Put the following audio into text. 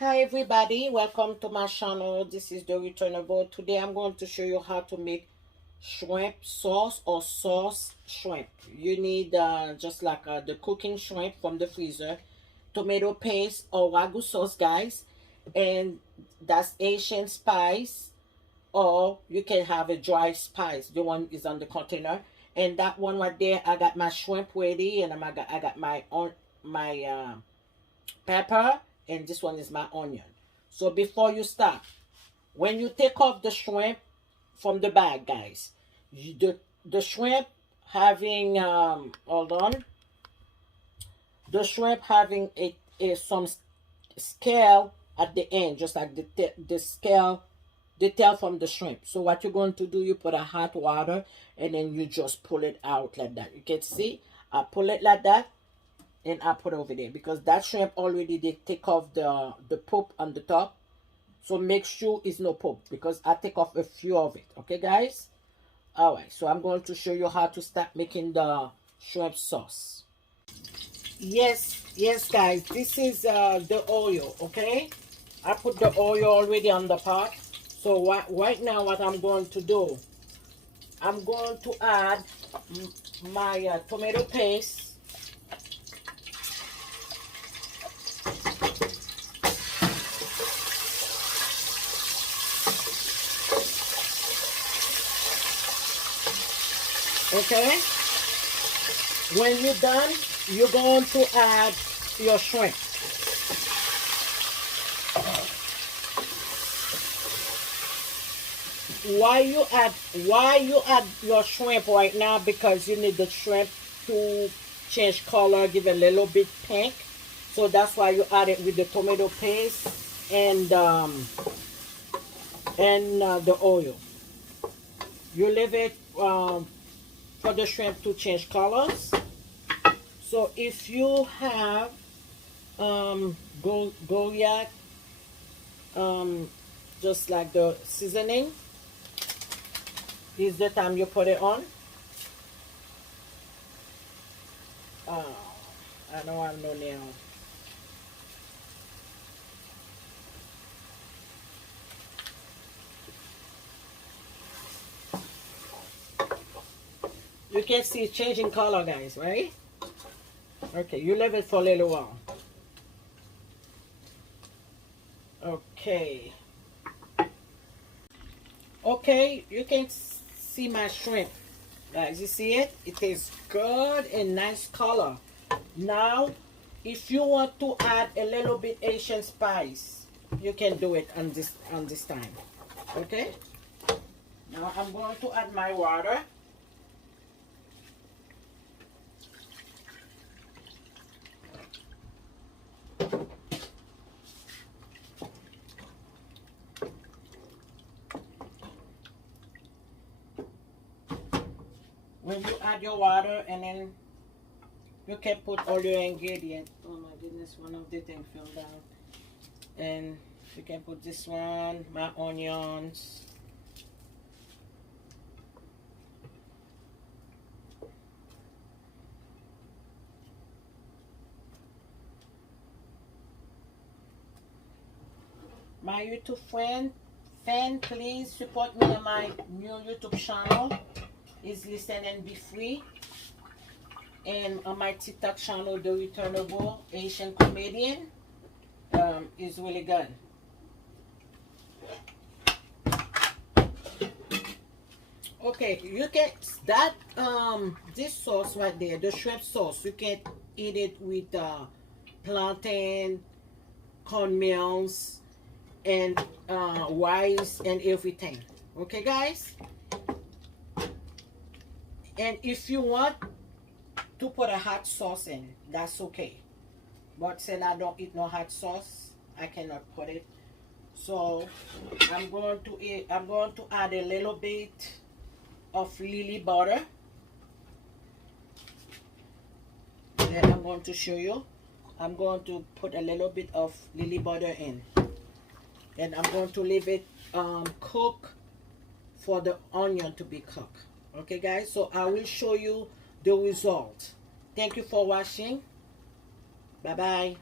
Hi everybody, welcome to my channel. This is Thereturnable. Today I'm going to show you how to make shrimp sauce or sauce shrimp. You need just like the cooking shrimp from the freezer, tomato paste or ragu sauce, guys, and that's Asian spice, or you can have a dry spice. The one is on the container, and that one right there, I got my shrimp ready, and I got my pepper, and this one is my onion. So before you start, when you take off the shrimp from the bag, guys, the shrimp having hold on, the shrimp having a some scale at the end, just like the scale, the tail from the shrimp. So what you're going to do, you put a hot water and then you just pull it out like that. You can see I pull it like that, and I put over there because that shrimp already they take off the pulp on the top. So make sure it's no pulp because I take off a few of it. Okay, guys? All right, so I'm going to show you how to start making the shrimp sauce. Yes, guys, this is the oil, okay? I put the oil already on the pot. So right now what I'm going to do, I'm going to add my tomato paste. Okay, when you're done, you're going to add your shrimp. Why you add your shrimp right now? Because you need the shrimp to change color, give a little bit pink. So that's why you add it with the tomato paste and the oil. You leave it for the shrimp to change colors. So if you have Goliath, just like the seasoning, this is the time you put it on. I don't have no nail. You can see it's changing color, guys, right? Okay, you leave it for a little while. Okay. Okay, you can see my shrimp. Guys, you see it? It is good and nice color. Now, if you want to add a little bit Asian spice, you can do it on this time. Okay? Now I'm going to add my water. When you add your water, and then you can put all your ingredients. Oh my goodness, one of the things fell down. And you can put this one, my onions. My YouTube fan, please support me on my new YouTube channel. Is Listen and Be Free. And on my TikTok channel, Thereturnable Asian Comedian, is really good. Okay, you can this sauce right there, the shrimp sauce, you can eat it with plantain, cornmeals, and rice and everything. Okay, guys? And if you want to put a hot sauce in, that's okay. But since I don't eat no hot sauce, I cannot put it. So I'm going to add a little bit of lily butter. Then I'm going to show you. I'm going to put a little bit of lily butter in. And I'm going to leave it cook for the onion to be cooked. Okay, guys, so I will show you the result. Thank you for watching. Bye bye.